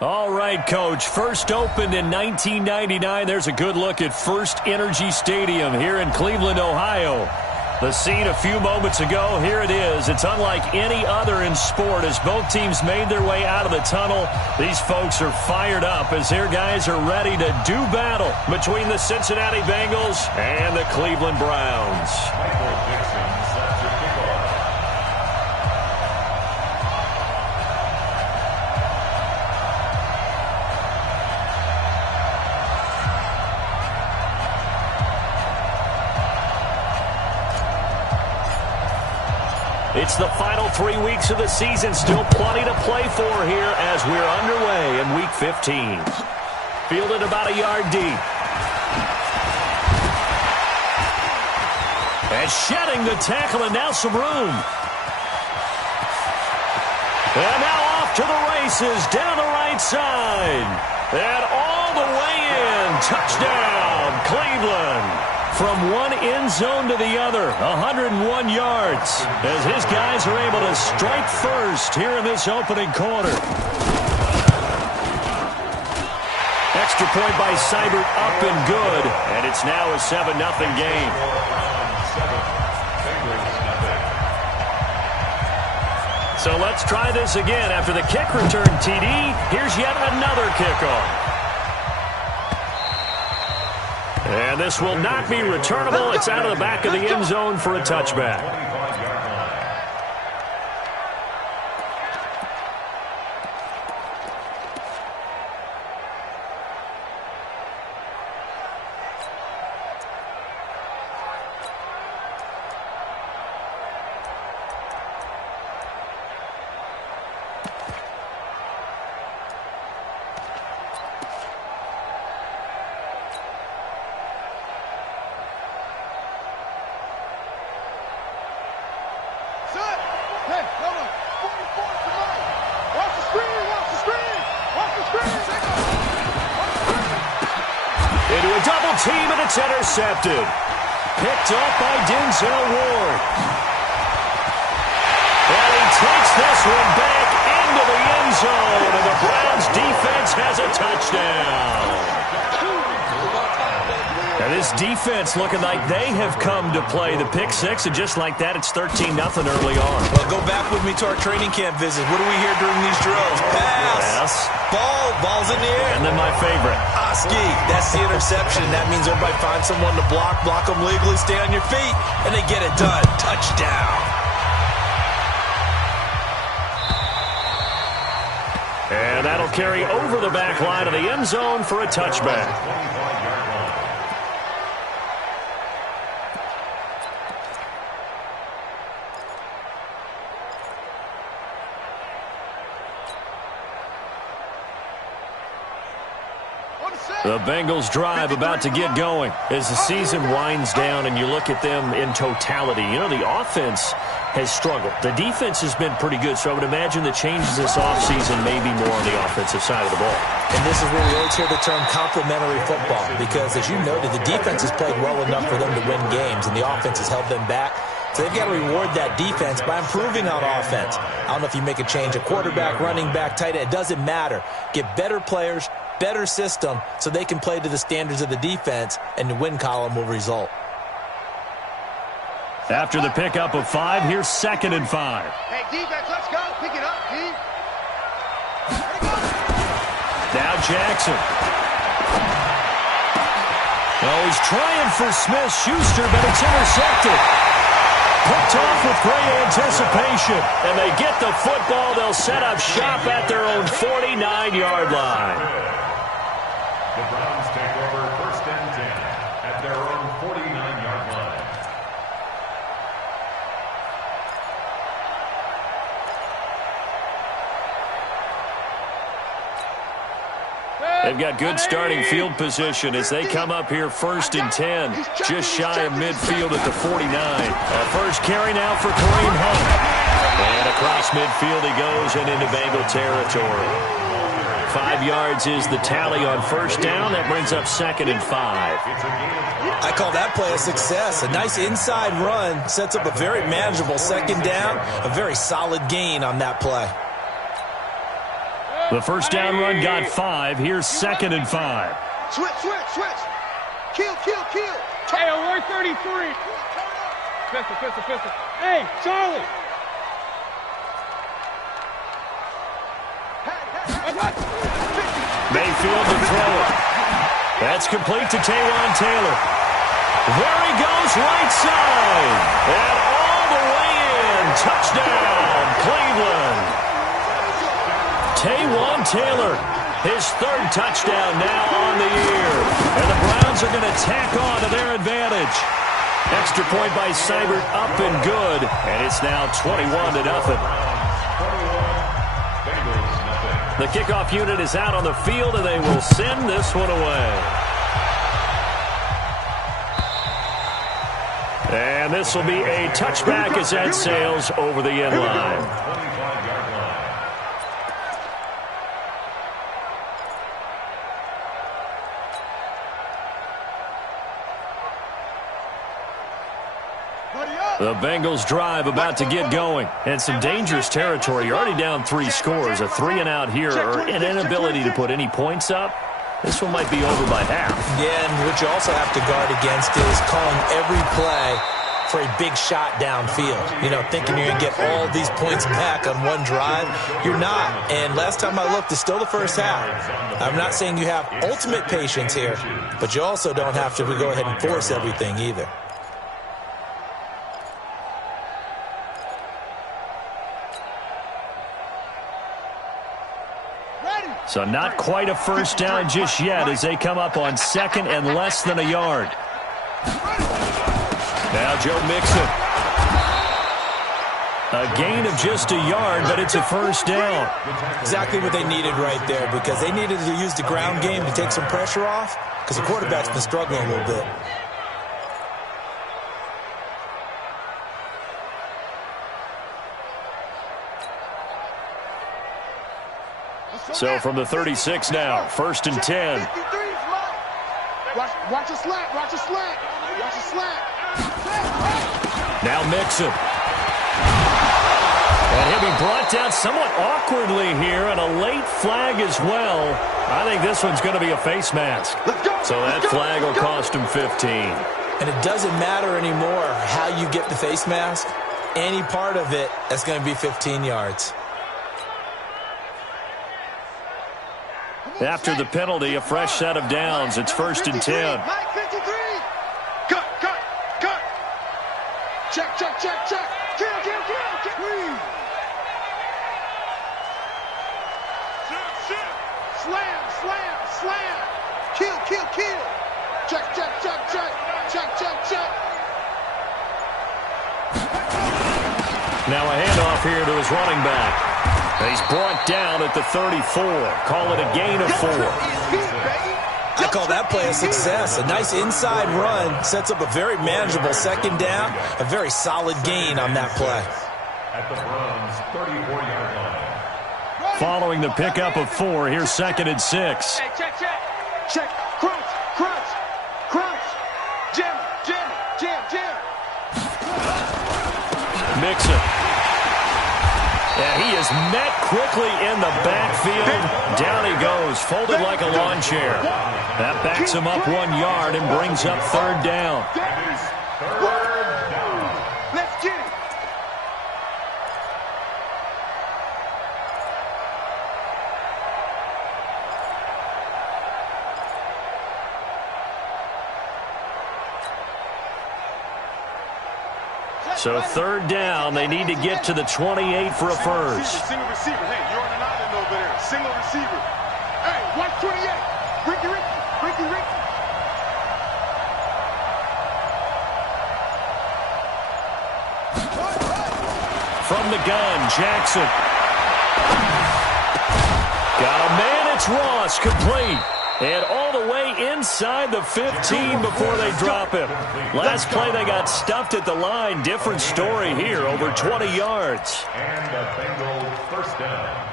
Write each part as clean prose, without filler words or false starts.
All right, Coach. First opened in 1999. There's a good look at First Energy Stadium here in Cleveland, Ohio. The scene a few moments ago, here it is. It's unlike any other in sport as both teams made their way out of the tunnel. These folks are fired up as their guys are ready to do battle between the Cincinnati Bengals and the Cleveland Browns. It's the final 3 weeks of the season. Still plenty to play for here as we're underway in Week 15. Fielded about a yard deep. And shedding the tackle, and now some room. And now off to the races down the right side. And all the way in. Touchdown, Cleveland. From one end zone to the other, 101 yards, as his guys are able to strike first here in this opening quarter. Extra point by Seibert, up and good, and it's now a 7-0 game. So let's try this again. After the kick return TD, here's yet another kickoff. And this will not be returnable. It's out of the back of the end zone for a touchback. Team, and it's intercepted. Picked off by Denzel Ward. And he takes this one back into the end zone, and the Browns defense has a touchdown. And this defense looking like they have come to play the pick six, and just like that, it's 13-0 early on. Well, go back with me to our training camp visit. What do we hear during these drills? Pass. Ball's in the air. And then my favorite. Oski, that's the interception. That means everybody finds someone to block them legally, stay on your feet, and they get it done. Touchdown. And that'll carry over the back line of the end zone for a touchback. The Bengals drive about to get going as the season winds down and you look at them in totality. You know, the offense has struggled. The defense has been pretty good, so I would imagine the changes this offseason may be more on the offensive side of the ball. And this is where we always hear the term complementary football because, as you noted, the defense has played well enough for them to win games, and the offense has held them back. So they've got to reward that defense by improving on offense. I don't know if you make a change, a quarterback, running back, tight end, it doesn't matter. Get better players, better system, so they can play to the standards of the defense, and the win column will result. After the pickup of 5, here's 2nd and 5. Hey, defense, let's go. Pick it up, D. Now Jackson. Oh, he's trying for Smith-Schuster, but it's intercepted. Picked off with great anticipation. And they get the football. They'll set up shop at their own 49-yard line. The Browns take over 1st and 10 at their own 49-yard line. They've got good starting field position as they come up here 1st and 10, just shy of midfield at the 49. First carry now for Kareem Hunt. And across midfield he goes and into Bengal territory. 5 yards is the tally on 1st down. That brings up 2nd and 5. I call that play a success. A nice inside run sets up a very manageable 2nd down. A very solid gain on that play. The first down run got 5. Here's 2nd and 5. Switch. Kill. Hey, alert 33. Pistol. Hey, Charlie. Mayfield to throw it. That's complete to Taywan Taylor. There he goes, right side. And all the way in. Touchdown, Cleveland. Taywan Taylor, his 3rd touchdown now on the year. And the Browns are going to tack on to their advantage. Extra point by Seibert, up and good. And it's now 21-0. The kickoff unit is out on the field, and they will send this one away. And this will be a touchback as that sails over the end line. The Bengals drive about to get going. And some dangerous territory. You're already down 3 scores. A 3-and-out here or an inability to put any points up. This one might be over by half. Yeah, and what you also have to guard against is calling every play for a big shot downfield. You know, thinking you're going to get all these points back on one drive. You're not. And last time I looked, it's still the first half. I'm not saying you have ultimate patience here, but you also don't have to go ahead and force everything either. So not quite a first down just yet as they come up on 2nd and less than a yard. Now Joe Mixon. A gain of just a yard, but it's a first down. Exactly what they needed right there, because they needed to use the ground game to take some pressure off, because the quarterback's been struggling a little bit. So from the 36 now, 1st and 10. Watch a slant. Now Mixon. And he'll be brought down somewhat awkwardly here, and a late flag as well. I think this one's going to be a face mask. So that flag will cost him 15. And it doesn't matter anymore how you get the face mask. Any part of it, that's going to be 15 yards. After the penalty, a fresh set of downs. It's 1st and 10. Mike 53. Cut. Check. Kill. Slam. Kill. Check. Now a handoff here to his running back. He's brought down at the 34. Call it a gain of 4. I call that play a success. A nice inside run sets up a very manageable 2nd down. A very solid gain on that play. At the Browns' 34-yard line. Following the pickup of 4, here's 2nd and 6. Hey, check. Crunch. Jam. Mixon. And he is met quickly in the backfield. Down he goes, folded like a lawn chair. That backs him up 1 yard and brings up 3rd down. Let's get it. So 3rd down, they need to get to the 28 for a first. Single receiver. Hey, you're on an island over there. Single receiver. Hey, 128. Ricky. From the gun, Jackson. Got a man, it's Ross, complete. And all the way inside the 15 before they drop him. Last play, they got stuffed at the line. Different story here, over 20 yards. And the Bengals first down.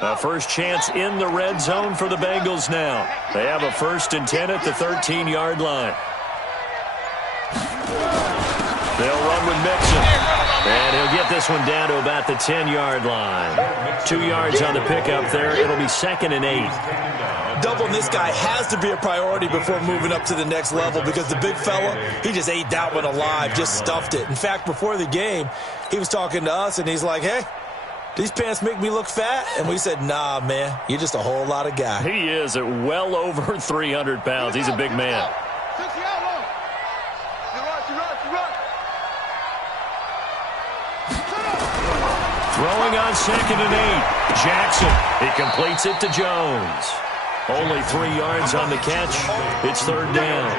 A first chance in the red zone for the Bengals now. They have a 1st and 10 at the 13-yard line. They'll run with Mixon. And he'll get this one down to about the 10-yard line. 2 yards on the pickup there. It'll be 2nd and 8. Doubling this guy has to be a priority before moving up to the next level because the big fella, he just ate that one alive, just stuffed it. In fact, before the game, he was talking to us, and he's like, hey, these pants make me look fat? And we said, nah, man, you're just a whole lot of guy. He is at well over 300 pounds. He's a big man. Throwing on 2nd and 8. Jackson. He completes it to Jones. Only 3 yards on the catch. It's 3rd down.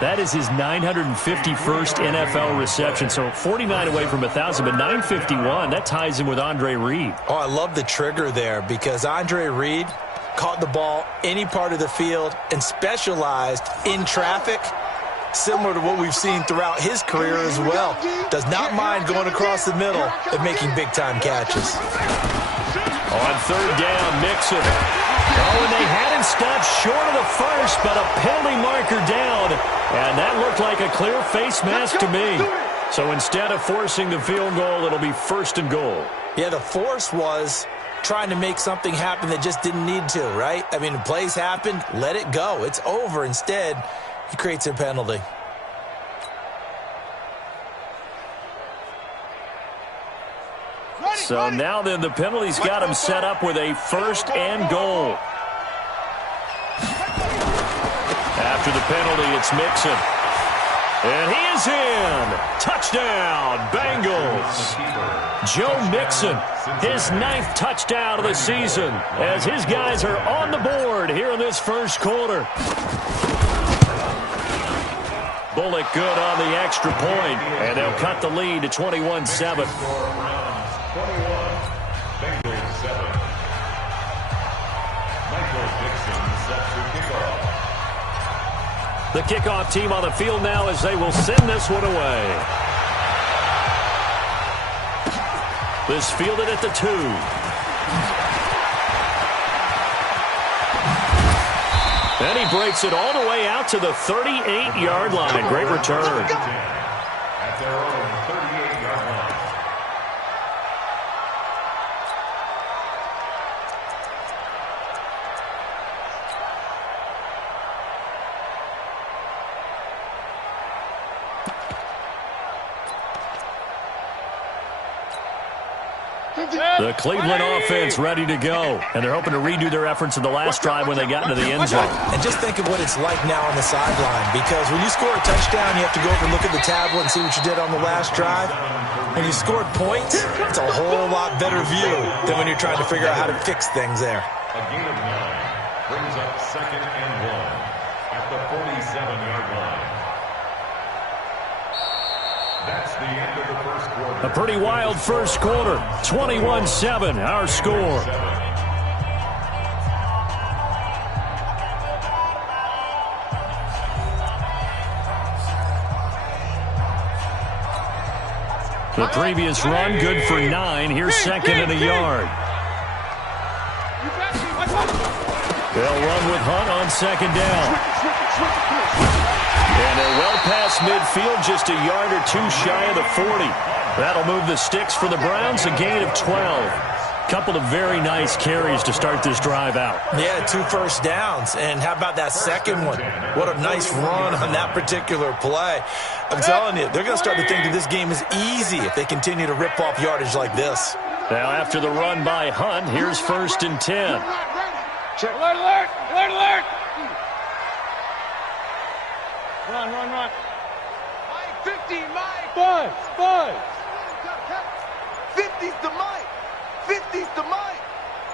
That is his 951st NFL reception. So 49 away from 1,000, but 951. That ties him with Andre Reed. Oh, I love the trigger there because Andre Reed caught the ball any part of the field and specialized in traffic, similar to what we've seen throughout his career as well. Does not mind going across the middle and making big-time catches. On 3rd down, Mixon. Oh, and they had him stopped short of the first, but a penalty marker down. And that looked like a clear face mask to me. So instead of forcing the field goal, it'll be 1st and goal. Yeah, the force was trying to make something happen that just didn't need to, right? I mean, the plays happened, let it go. It's over. Instead, he creates a penalty. So now then the penalty's got him set up with a 1st and goal. After the penalty, it's Mixon. And he is in. Touchdown, Bengals. Joe Mixon, his 9th touchdown of the season as his guys are on the board here in this 1st quarter. Bullock good on the extra point, and they'll cut the lead to 21-7. The kickoff team on the field now as they will send this one away. This fielded at the 2. And he breaks it all the way out to the 38-yard line. Great return. At their own 38-yard line. The Cleveland offense ready to go. And they're hoping to redo their efforts in the last drive when they got into the end zone. And just think of what it's like now on the sideline, because when you score a touchdown, you have to go over and look at the tablet and see what you did on the last drive. When you scored points, it's a whole lot better view than when you're trying to figure out how to fix things there. A gain of 9 brings up 2nd and 1 at the 47-yard line. That's the end of the 1st quarter. A pretty wild 1st quarter. 21-7, our score. The previous run, good for 9. Here's 2nd and a yard. They'll run with Hunt on 2nd down. And they're well past midfield, just a yard or 2 shy of the 40. That'll move the sticks for the Browns, a gain of 12. Couple of very nice carries to start this drive out. Yeah, 2 first downs. And how about that second one? What a nice run on that particular play. I'm telling you, they're going to start to think that this game is easy if they continue to rip off yardage like this. Now after the run by Hunt, here's 1st and 10. Check. Alert, alert, alert, alert. Run, run, run. Mike, 50, Mike. Buzz, buzz. 50's the Mike. 50's the Mike.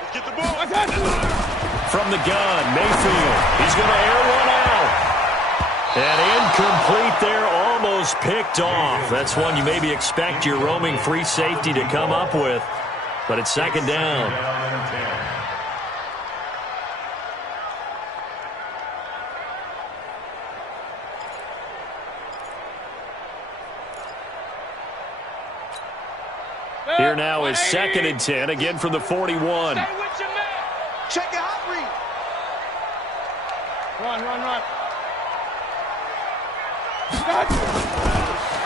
Let's get the ball. From the gun, Mayfield. He's going to air one out. And incomplete there, almost picked off. That's one you maybe expect your roaming free safety to come up with. But it's 2nd down. Here now is 2nd and 10, again from the 41. Check it out, read. Run, run, run.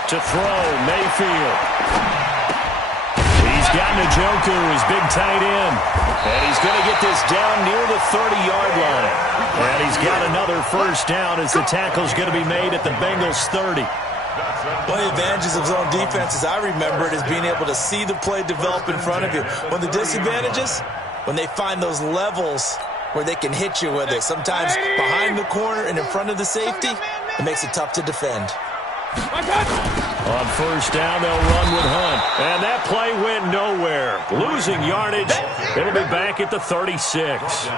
To throw, Mayfield. He's got Njoku, his big tight end. And he's going to get this down near the 30-yard line. And he's got another first down as the tackle's going to be made at the Bengals' 30. One of the advantages of zone defense, as I remember it, is being able to see the play develop in front of you. One of the disadvantages, when they find those levels where they can hit you with it, sometimes behind the corner and in front of the safety, it makes it tough to defend. On first down, they'll run with Hunt. And that play went nowhere. Losing yardage. It'll be back at the 36.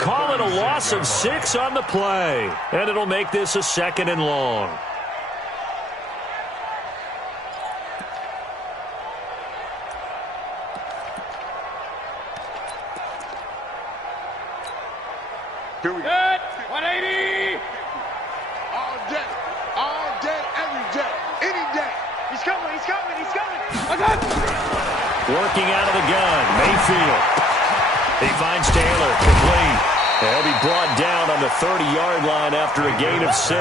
Call it a loss of 6 on the play. And it'll make this a 2nd and long. Here we go. 180. All day, every day, any day. He's coming, he's coming, he's coming. Working out of the gun, Mayfield. He finds Taylor, complete. He'll be brought down on the 30-yard line after a gain of 6.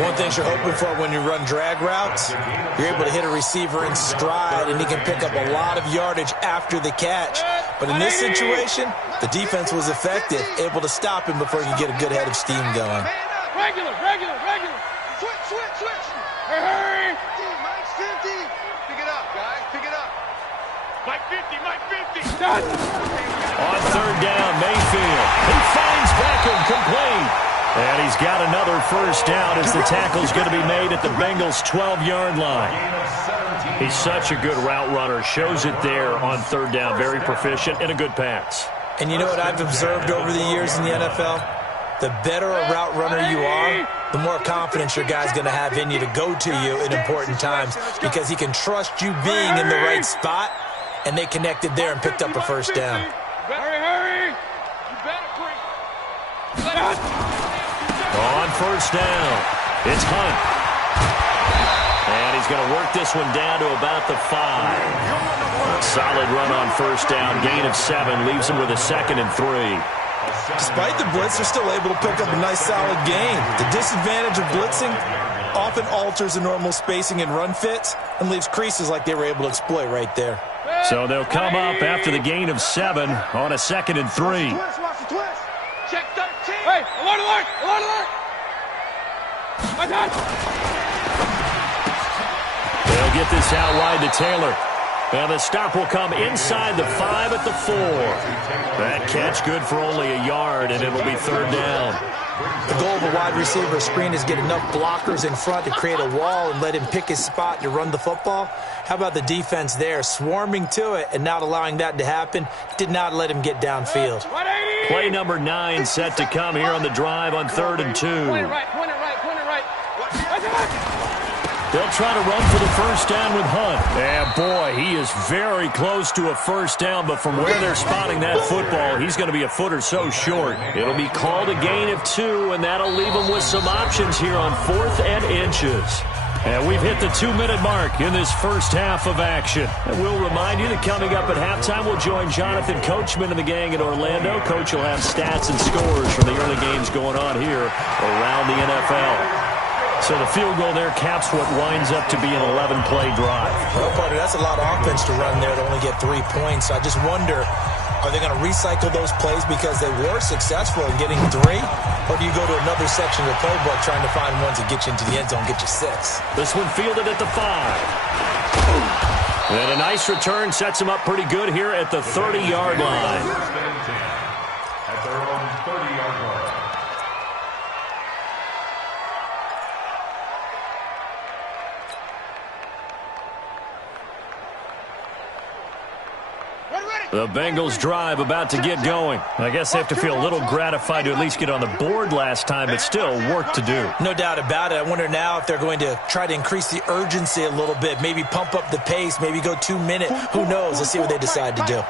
One thing you're hoping for when you run drag routes, you're able to hit a receiver in stride, and he can pick up a lot of yardage after the catch. But in this situation, the defense was effective, able to stop him before he could get a good head of steam going. Regular. Switch. Hurry. Mike's 50. Pick it up, guys. Pick it up. Mike 50. On third down, Mayfield. He finds Beckham, complete. And he's got another first down as the tackle's going to be made at the Bengals' 12-yard line. He's such a good route runner. Shows it there on third down. Very proficient and a good pass. And you know what I've observed over the years in the NFL? The better a route runner you are, the more confidence your guy's going to have in you to go to you in important times, because he can trust you being in the right spot, and they connected there and picked up a first down. Hurry. You better bring. On first down, it's Hunt. And he's going to work this one down to about the 5. Solid run on first down. Gain of 7 leaves him with a 2nd and 3. Despite the blitz, they're still able to pick up a nice, solid gain. The disadvantage of blitzing often alters the normal spacing and run fits and leaves creases like they were able to exploit right there. So they'll come up after the gain of 7 on a 2nd and 3. Watch the twist. Check 13. Hey, alert. My God. They'll get this out wide to Taylor. And the stop will come inside the 5 at the 4. That catch good for only a yard, and it'll be third down. The goal of a wide receiver screen is get enough blockers in front to create a wall and let him pick his spot to run the football. How about the defense there, swarming to it and not allowing that to happen? Did not let him get downfield. Play number 9 set to come here on the drive on 3rd and 2. Point it right. They'll try to run for the first down with Hunt. And boy, he is very close to a first down, but from where they're spotting that football, he's going to be a foot or so short. It'll be called a gain of 2, and that'll leave him with some options here on 4th and inches. And we've hit the 2-minute mark in this first half of action. And we'll remind you that coming up at halftime, we'll join Jonathan Coachman and the gang in Orlando. Coach will have stats and scores from the early games going on here around the NFL. So the field goal there caps what winds up to be an 11-play drive. Well, Carter, that's a lot of offense to run there to only get 3 points. I just wonder, are they going to recycle those plays because they were successful in getting 3? Or do you go to another section of the playbook trying to find ones that get you into the end zone, get you 6? This one fielded at the 5. And a nice return sets him up pretty good here at the 30-yard line. At their own 30-yard line. The Bengals drive about to get going. I guess they have to feel a little gratified to at least get on the board last time, but still work to do. No doubt about it. I wonder now if they're going to try to increase the urgency a little bit, maybe pump up the pace, maybe go 2-minute. Who knows? Let's see what they decide to do.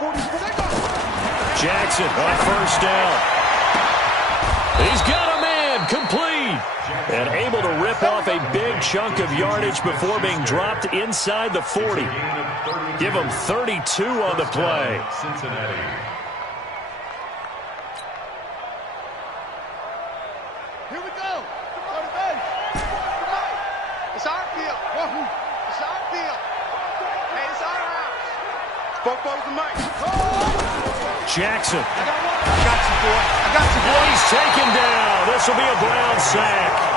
Jackson on first down. He's got a man, complete. And able to rip off a big chunk of yardage before being dropped inside the 40. Give him 32 on the play. Here we go. Go to base. It's our field. It's our field. Hey, it's our house. Both the mic. Jackson. I got you, boy. I got you, boy. He's taken down. This will be a Brown sack.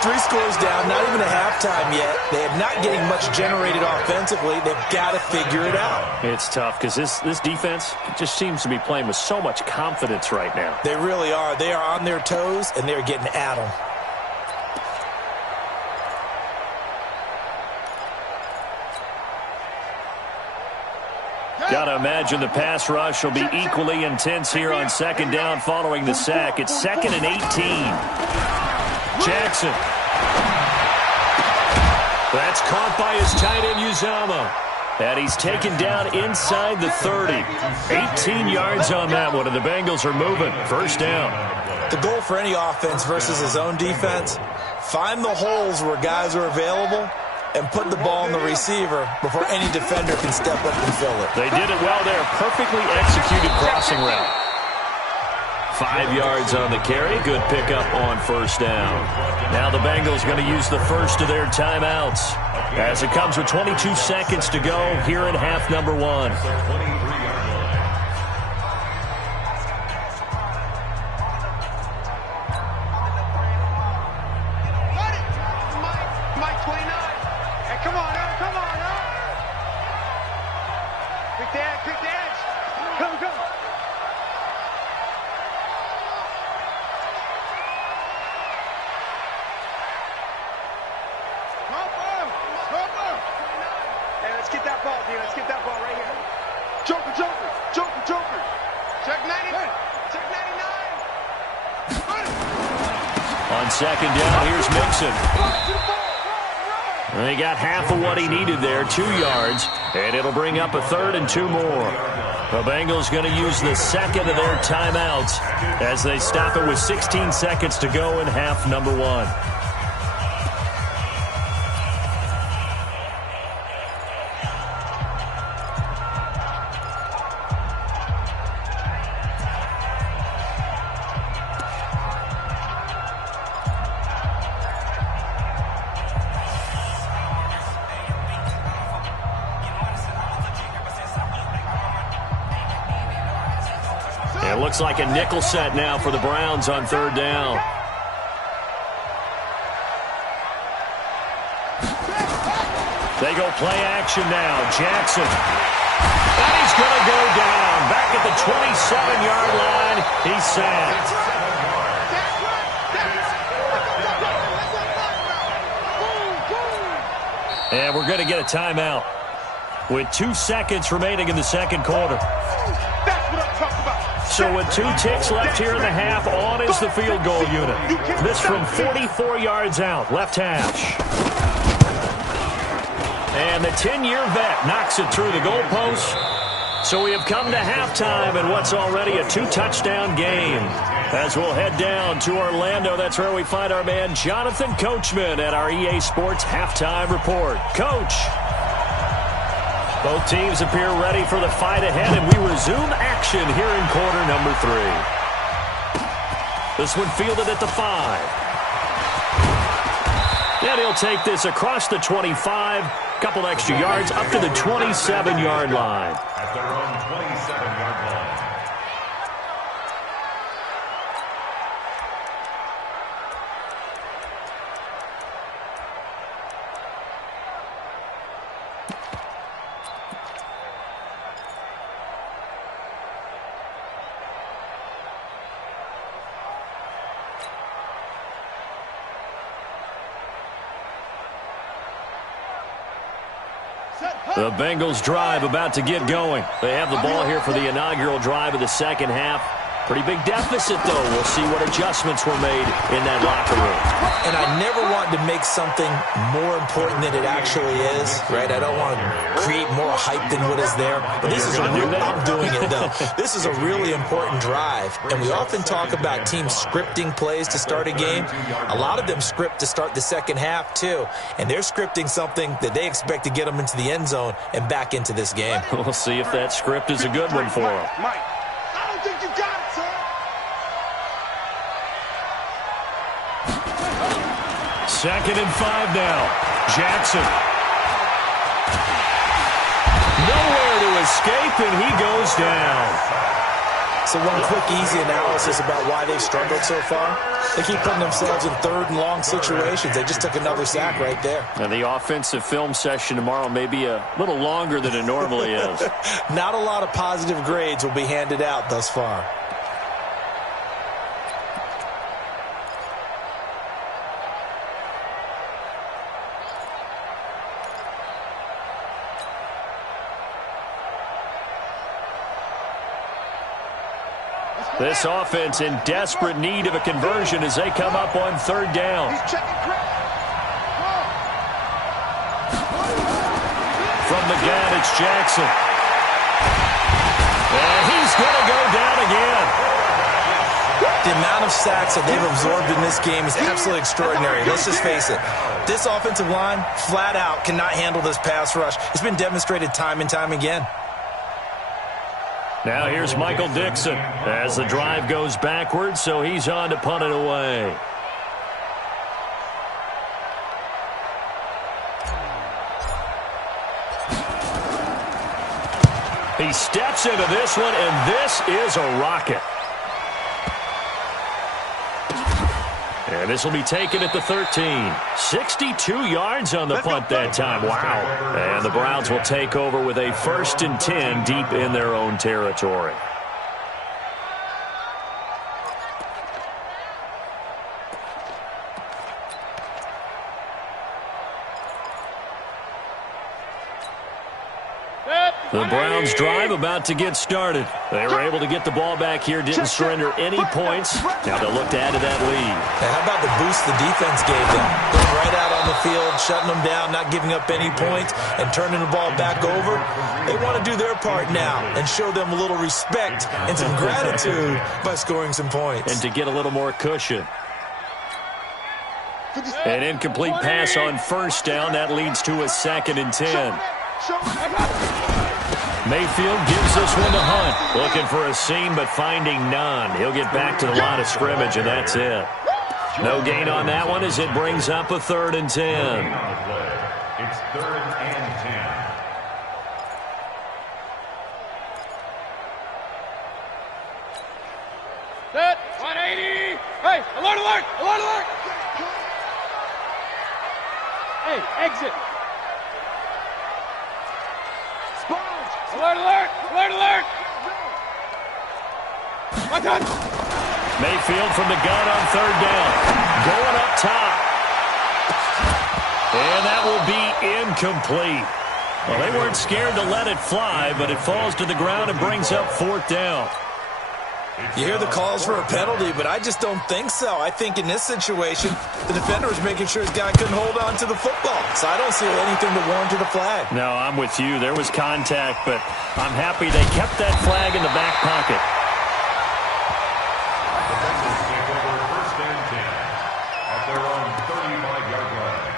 3 scores down, not even a halftime yet. They are not getting much generated offensively. They've got to figure it out. It's tough because this defense just seems to be playing with so much confidence right now. They really are. They are on their toes, and they're getting at them. Got to imagine the pass rush will be equally intense here on second down following the sack. It's 2nd and 18. Jackson. That's caught by his tight end, Uzama. And he's taken down inside the 30. 18 yards on that one, and the Bengals are moving. First down. The goal for any offense versus his own defense, find the holes where guys are available and put the ball in the receiver before any defender can step up and fill it. They did it well there. Perfectly executed crossing route. 5 yards on the carry. Good pickup on first down. Now the Bengals going to use the first of their timeouts as it comes with 22 seconds to go here in half number 1. Mike 29. Hey, come on, now. Come on, now. Quick dance. Come. Hey, let's get that ball, dude. Let's get that ball right here. Joker. Check 90. Check 99. On second down, here's Mixon. And he got half of what he needed there, 2 yards, and it'll bring up a 3rd and 2 more. The Bengals going to use the second of their timeouts as they stop it with 16 seconds to go in half number 1. It looks like a nickel set now for the Browns on 3rd down. They go play action now. Jackson. And he's going to go down. Back at the 27-yard line. He's sacked. And we're going to get a timeout with 2 seconds remaining in the second quarter. That's what I'm talking about. So with 2 ticks left here in the half, on is the field goal unit. This from 44 yards out, left hash. And the 10-year vet knocks it through the goalpost. So we have come to halftime in what's already a 2-touchdown game. As we'll head down to Orlando, that's where we find our man Jonathan Coachman at our EA Sports Halftime Report. Coach. Both teams appear ready for the fight ahead, and we resume action here in quarter number 3. This one fielded at the 5. And he'll take this across the 25, couple extra yards up to the 27-yard line. At their own 27-yard line. The Bengals drive about to get going. They have the ball here for the inaugural drive of the second half. Pretty big deficit, though. We'll see what adjustments were made in that locker room. And I never want to make something more important than it actually is, right? I don't want to create more hype than what is there. But this is I'm doing it, though. This is a really important drive. And we often talk about teams scripting plays to start a game. A lot of them script to start the second half, too. And they're scripting something that they expect to get them into the end zone and back into this game. We'll see if that script is a good one for them. Mike, I don't think you got it, sir. 2nd and 5 now. Jackson. Nowhere to escape, and he goes down. So one quick, easy analysis about why they've struggled so far. They keep putting themselves in 3rd and long situations. They just took another sack right there. And the offensive film session tomorrow may be a little longer than it normally is. Not a lot of positive grades will be handed out thus far. This offense in desperate need of a conversion as they come up on 3rd down. From the gun, it's Jackson. And he's going to go down again. The amount of sacks that they've absorbed in this game is absolutely extraordinary. Let's just face it. This offensive line, flat out, cannot handle this pass rush. It's been demonstrated time and time again. Now here's Michael Dixon as the drive goes backwards, so he's on to punt it away. He steps into this one, and this is a rocket. And this will be taken at the 13. 62 yards on the punt that time. Wow. And the Browns will take over with a 1st and 10 deep in their own territory. The Browns drive about to get started. They were able to get the ball back here, didn't surrender any points. Now they'll look to add to that lead. Now how about the boost the defense gave them? Going right out on the field, shutting them down, not giving up any points, and turning the ball back over. They want to do their part now and show them a little respect and some gratitude by scoring some points. And to get a little more cushion. An incomplete pass on 1st down. That leads to a 2nd and 10. Mayfield gives this one to Hunt. Looking for a seam, but finding none. He'll get back to the line of scrimmage, and that's it. No gain on that one as it brings up a 3rd and 10. It's 3rd and 10. Set. 180. Hey, alert, alert, alert, alert. Hey, exit. Alert, alert, alert, alert. My God. Mayfield from the gun on 3rd down. Going up top. And that will be incomplete. Well, they weren't scared to let it fly, but it falls to the ground and brings up 4th down. You hear the calls for a penalty, but I just don't think so. I think in this situation, the defender was making sure his guy couldn't hold on to the football. So I don't see anything to warrant the flag. No, I'm with you. There was contact, but I'm happy they kept that flag in the back pocket. The Bengals take over 1st and 10 at their own 35-yard line.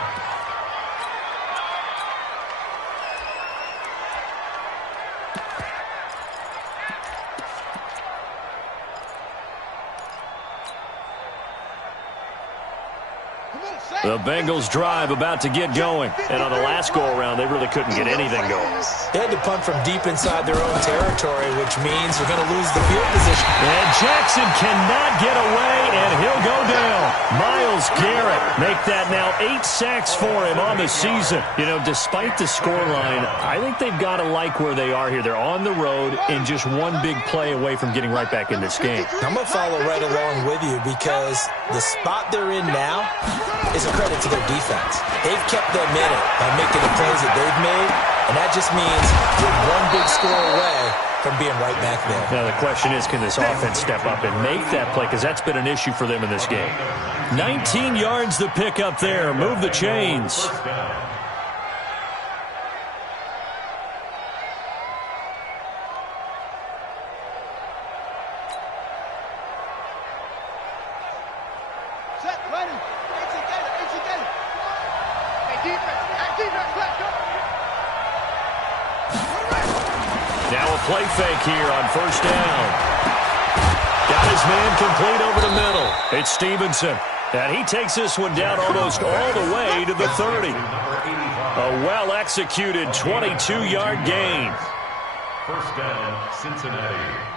The Bengals drive about to get going. And on the last go-around, they really couldn't get anything going. They had to punt from deep inside their own territory, which means they're going to lose the field position. And Jackson cannot get away, and he'll go down. Myles Garrett make that now 8 sacks for him on the season. You know, despite the scoreline, I think they've got to like where they are here. They're on the road and just one big play away from getting right back in this game. I'm going to follow right along with you because the spot they're in now is a credit to their defense. They've kept them in it by making the plays that they've made, and that just means you're one big score away from being right back there. Now the question is, can this offense step up and make that play? Because that's been an issue for them in this game. 19 yards to pick up there. Move the chains. Now a play fake here on 1st down. Got his man complete over the middle. It's Stevenson. And he takes this one down almost all the way to the 30. A well-executed 22-yard gain. First down, Cincinnati.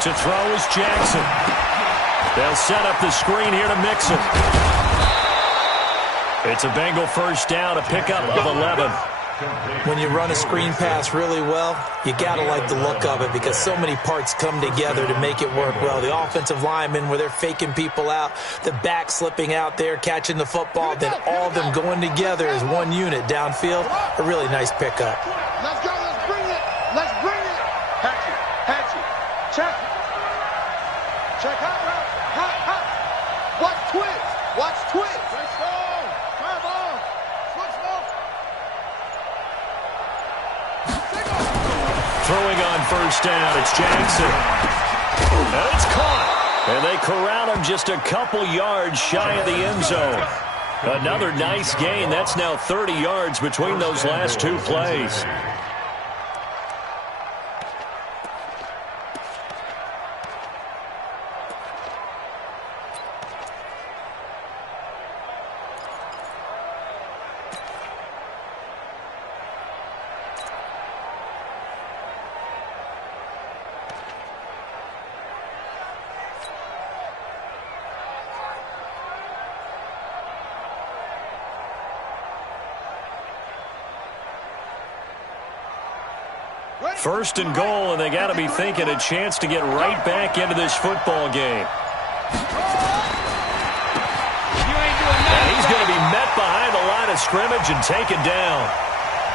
To throw is Jackson. They'll set up the screen here to Mixon. It's a Bengal first down, a pickup of 11. When you run a screen pass really well, you got to like the look of it because so many parts come together to make it work well. The offensive linemen, where they're faking people out, the back slipping out there, catching the football, then all of them going together as one unit downfield. A really nice pickup. Let's go. Let's bring it. Let's bring it. Hatchet. Check. Check hot route. Hot. Watch twist. Watch twist. Let's go. Come on. Throwing on first down, it's Jackson. And it's caught. And they corral him just a couple yards shy of the end zone. Another nice gain. That's now 30 yards between those last two plays. First and goal, and they got to be thinking a chance to get right back into this football game. And he's going to be met behind the line of scrimmage and taken down.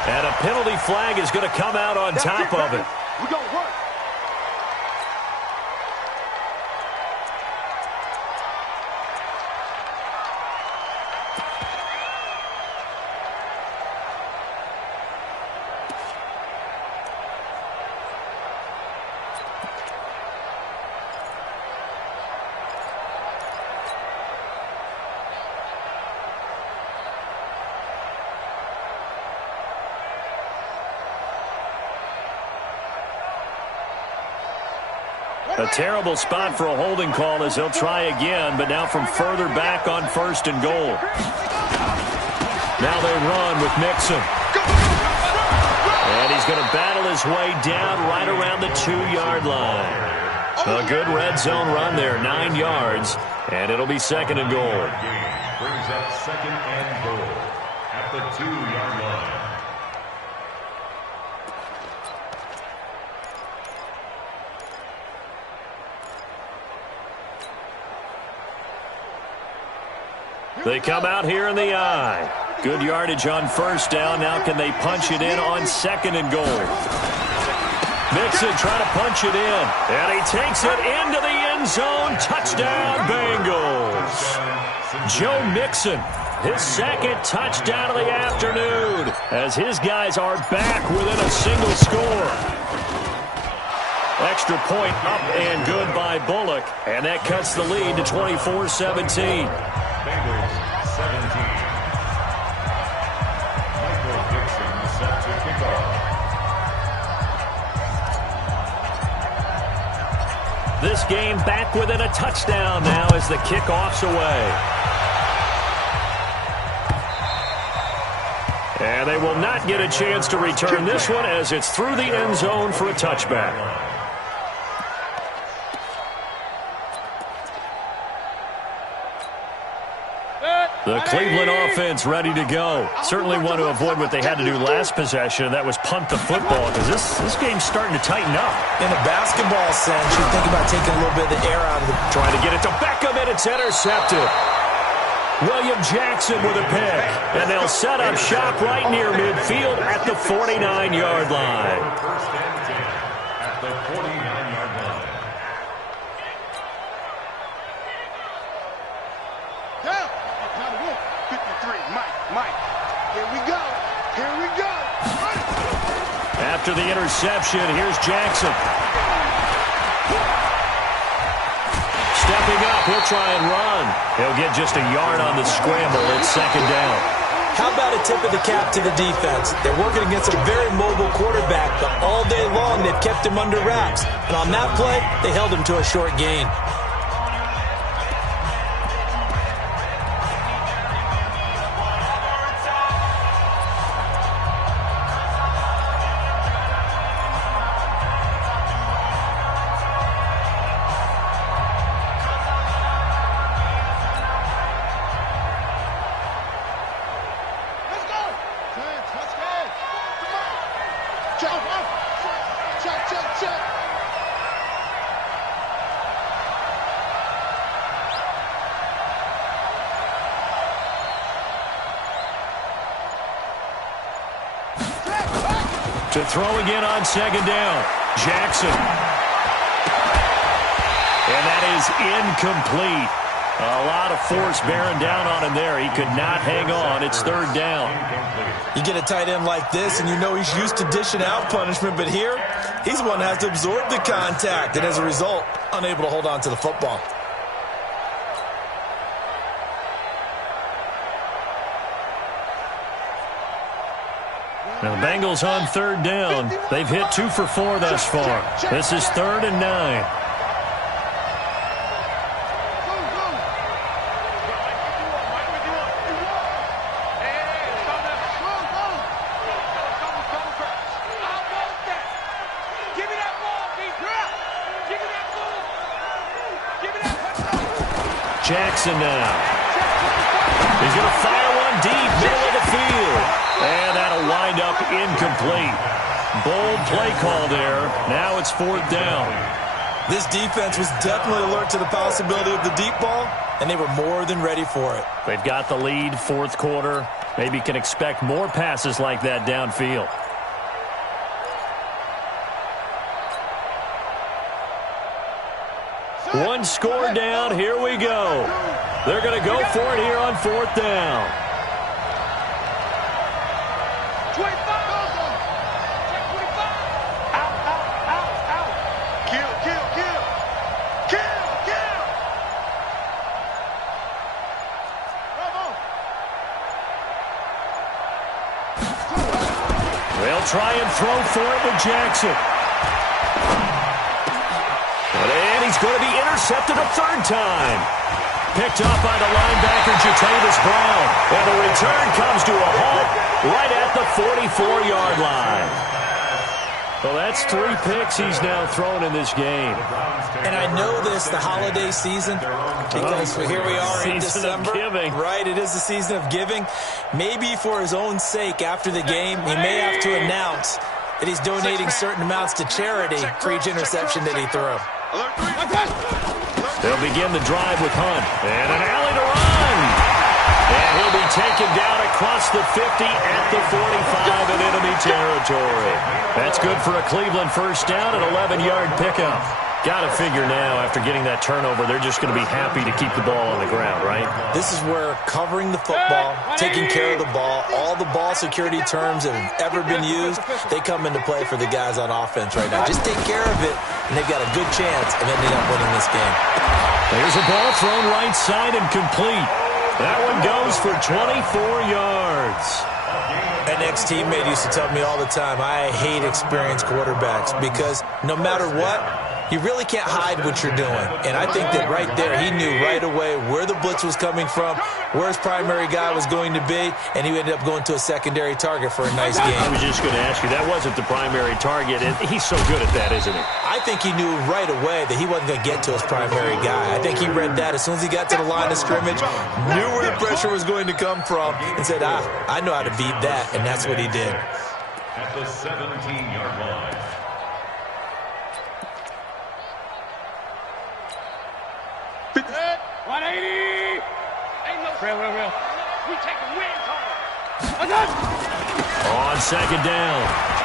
And a penalty flag is going to come out on top of it. We're going to work. A terrible spot for a holding call as they'll try again, but now from further back on first and goal. Now they run with Mixon. And he's going to battle his way down right around the 2-yard line. A good red zone run there, 9 yards, and it'll be second and goal. Brings up second and goal at the 2-yard line. They come out here in the eye. Good yardage on first down. Now can they punch it in on second and goal? Mixon trying to punch it in. And he takes it into the end zone. Touchdown, Bengals. Joe Mixon, his second touchdown of the afternoon, as his guys are back within a single score. Extra point up and good by Bullock. And that cuts the lead to 24-17. Bengals 17. Michael Dixon set to kick off. This game back within a touchdown now as the kickoff's away. And they will not get a chance to return this one as it's through the end zone for a touchback. The Cleveland offense ready to go. Certainly want to avoid what they had to do last possession, and that was punt the football, because this game's starting to tighten up. In a basketball sense, you think about taking a little bit of the air out of the... Trying to get it to Beckham, and it's intercepted. William Jackson with a pick, and they'll set up shop right near midfield at the 49-yard line. First and 10 at the 49-yard line. Down. Now the win. 53. Mike. Here we go. After the interception, here's Jackson. Stepping up, he'll try and run. He'll get just a yard on the scramble. It's second down. got to tip of the cap to the defense. They're working against a very mobile quarterback, but all day long they've kept him under wraps. And on that play, they held him to a short gain. To throw again on second down. Jackson. And that is incomplete. A lot of force bearing down on him there. He could not hang on. It's third down. You get a tight end like this, and you know he's used to dishing out punishment, but here, he's the one that has to absorb the contact, and as a result, unable to hold on to the football. Now the Bengals on third down. They've hit 2 for 4 thus far. This is 3rd and 9. Jackson now. He's going to fire one deep, middle of the field. And that'll wind up incomplete. Bold play call there. Now it's 4th down. This defense was definitely alert to the possibility of the deep ball, and they were more than ready for it. They've got the lead, 4th quarter. Maybe can expect more passes like that downfield. One score down. Here we go. They're going to go for it here on 4th down. 25. Out, out, out, out. Kill, kill, kill. Kill, kill. They'll try and throw for it with Jackson. And he's going to be intercepted a 3rd time. Picked up by the linebacker, Jatavis Brown. And the return comes to a halt right at the 44-yard line. Well, that's 3 picks he's now thrown in this game. And I know this, the holiday season, because here we are in December. Right, it is the season of giving. Maybe for his own sake, after the game, he may have to announce that he's donating certain amounts to charity for each interception that he threw. They'll begin the drive with Hunt. And an alley to run. And he'll be taken down across the 50 at the 45 in enemy territory. That's good for a Cleveland first down, an 11-yard pickup. Got to figure now, after getting that turnover, they're just going to be happy to keep the ball on the ground, right? This is where covering the football, taking care of the ball, all the ball security terms that have ever been used, they come into play for the guys on offense right now. Just take care of it, and they've got a good chance of ending up winning this game. There's a ball thrown right side and complete. That one goes for 24 yards. An ex-teammate used to tell me all the time, I hate experienced quarterbacks because no matter what, you really can't hide what you're doing. And I think that right there, he knew right away where the blitz was coming from, where his primary guy was going to be, and he ended up going to a secondary target for a nice game. I was just going to ask you, that wasn't the primary target, and he's so good at that, isn't he? I think he knew right away that he wasn't going to get to his primary guy. I think he read that as soon as he got to the line of scrimmage, knew where the pressure was going to come from, and said, I know how to beat that, and that's what he did. At the 17-yard line. Real. We take the wins home. On second down,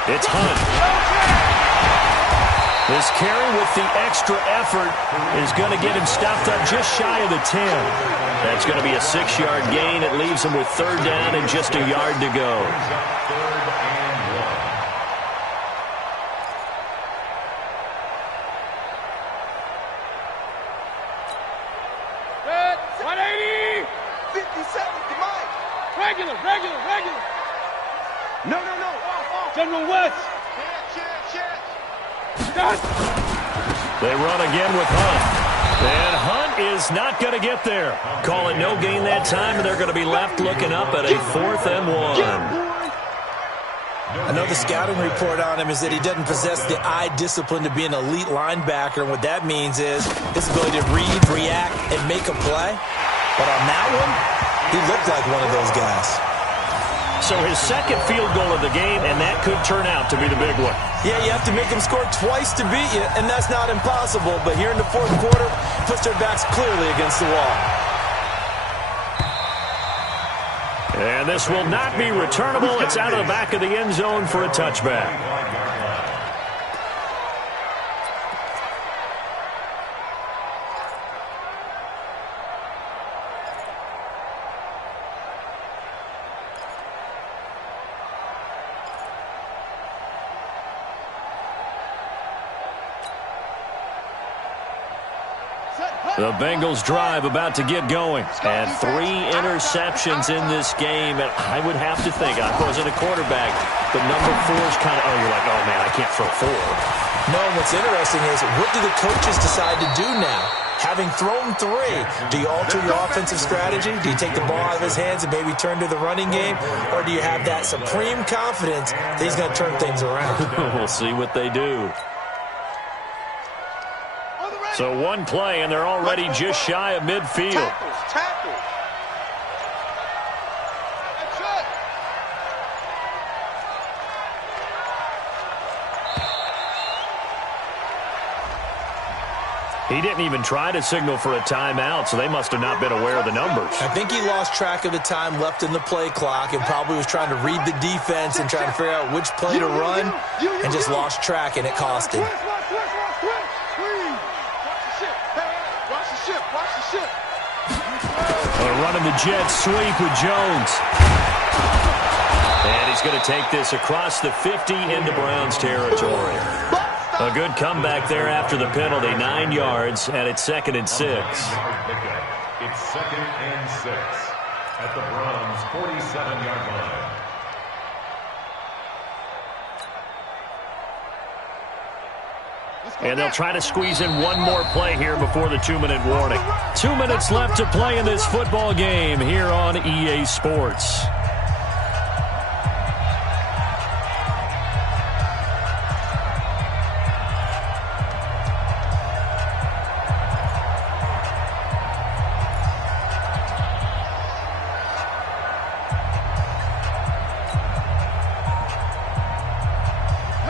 it's Hunt. This carry with the extra effort is going to get him stopped up just shy of the 10. That's going to be a 6-yard gain. It leaves him with 3rd down and just a yard to go. Regular. No. Off. General West. Chance. They run again with Hunt. And Hunt is not going to get there. Call it no gain that time, and they're going to be left looking up at a 4th and 1. I know the scouting report on him is that he doesn't possess the eye discipline to be an elite linebacker. And what that means is his ability to read, react, and make a play. But on that one, he looked like one of those guys. So his second field goal of the game, and that could turn out to be the big one. Yeah, you have to make them score twice to beat you, and that's not impossible. But here in the 4th quarter, puts their backs clearly against the wall. And this will not be returnable. It's out of the back of the end zone for a touchback. The Bengals drive about to get going. And 3 interceptions in this game. And I would have to think, I wasn't a quarterback, but number 4 is kind of, you're like, oh, man, I can't throw 4. No, and what's interesting is, what do the coaches decide to do now? Having thrown 3, do you alter your offensive strategy? Do you take the ball out of his hands and maybe turn to the running game? Or do you have that supreme confidence that he's going to turn things around? We'll see what they do. So 1 play, and they're already just shy of midfield. Tackles. He didn't even try to signal for a timeout, so they must have not been aware of the numbers. I think he lost track of the time left in the play clock and probably was trying to read the defense and trying to figure out which play to run and just lost track, and it cost him. Running the jet sweep with Jones. And he's going to take this across the 50 into Browns territory. A good comeback there after the penalty. 9 yards, and it's 2nd and 6. It's 2nd and 6 at the Browns' 47-yard line. And they'll try to squeeze in 1 more play here before the 2-minute warning. 2 minutes left to play in this football game here on EA Sports.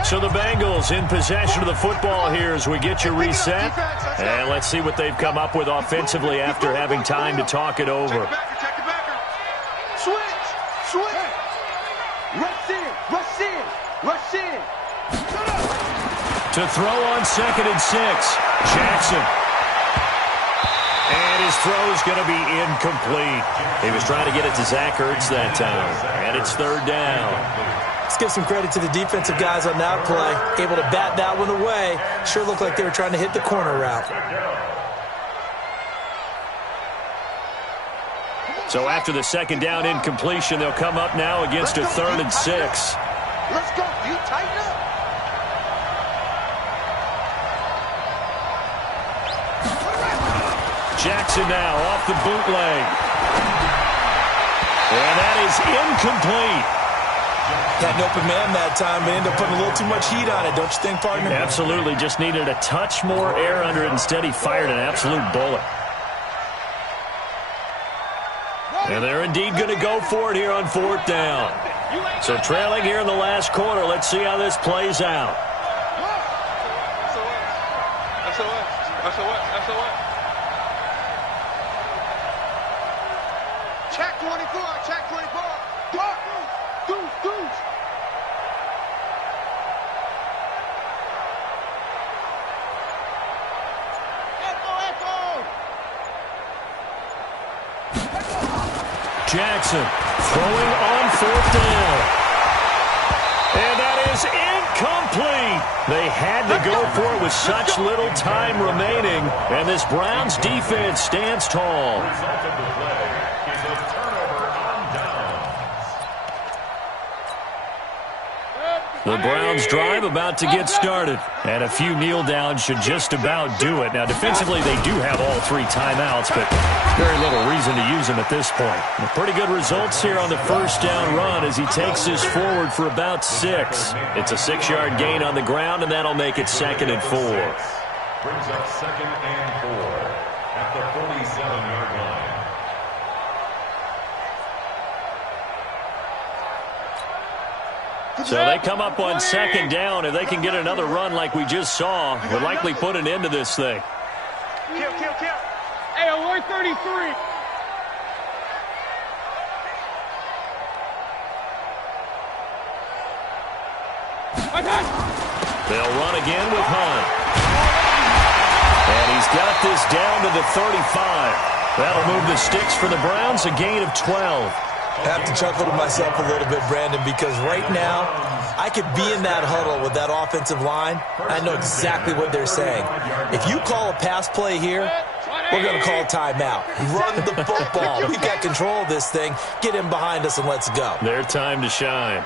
So the Bengals in possession of the football here as we get you reset. And let's see what they've come up with offensively after having time to talk it over. Switch. Rush in. To throw on 2nd and 6. Jackson. And his throw is going to be incomplete. He was trying to get it to Zach Ertz that time. And it's 3rd down. Let's give some credit to the defensive guys on that play. Able to bat that one away. Sure looked like they were trying to hit the corner route. So after the 2nd down incompletion, they'll come up now against a 3rd and 6. Let's go. You tighten up. Jackson now off the bootleg. And that is incomplete. Had an open man that time, but ended up putting a little too much heat on it, don't you think, partner? Absolutely. Just needed a touch more air under it. Instead, he fired an absolute bullet. And they're indeed going to go for it here on 4th down. So trailing here in the last quarter. Let's see how this plays out. SOS. Check 24. Deuce. Jackson throwing on 4th down. And that is incomplete. They had to go for it with such little time remaining. And this Browns defense stands tall. The result of the play is a turnover on downs. The Browns drive about to get started. And a few kneel downs should just about do it. Now, defensively, they do have all 3 timeouts, but very little reason to use them at this point. Pretty good results here on the first down run as he takes this forward for about 6. It's a 6-yard gain on the ground, and that'll make it 2nd and 4. Brings up 2nd and 4 at the 47-yard line. So they come up on 2nd down. If they can get another run like we just saw, would likely put an end to this thing. Kill. Hey, alert 33. They'll run again with Hunt. And he's got this down to the 35. That'll move the sticks for the Browns, a gain of 12. I have to chuckle to myself a little bit, Brandon, because right now I could be in that huddle with that offensive line. I know exactly what they're saying. If you call a pass play here, we're going to call a timeout. Run the football. We've got control of this thing. Get him behind us and let's go. Their time to shine.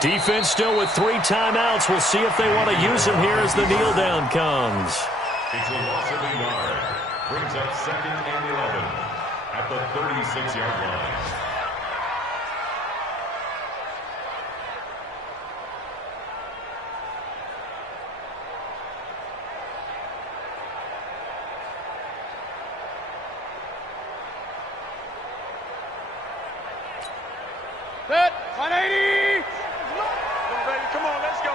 Defense still with 3 timeouts. We'll see if they want to use them here as the kneel down comes. It's a loss of a yard. Brings up 2nd and 11 at the 36-yard line. Set. 180. Come on, let's go.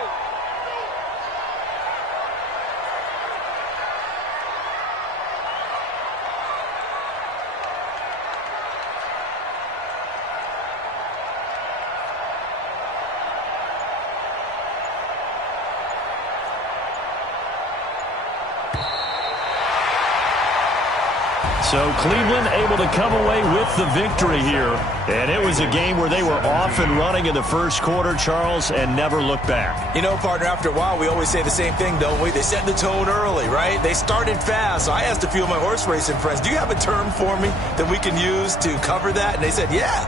So Cleveland able to come away with the victory here. And it was a game where they were off and running in the first quarter, Charles, and never looked back. You know, partner, after a while, we always say the same thing, don't we? They set the tone early, right? They started fast. So I asked a few of my horse racing friends, do you have a term for me that we can use to cover that? And they said, yeah.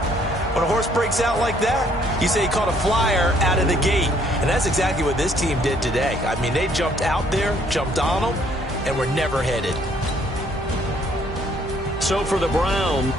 When a horse breaks out like that, you say he caught a flyer out of the gate. And that's exactly what this team did today. I mean, they jumped out there, jumped on them, and were never headed. So for the Browns,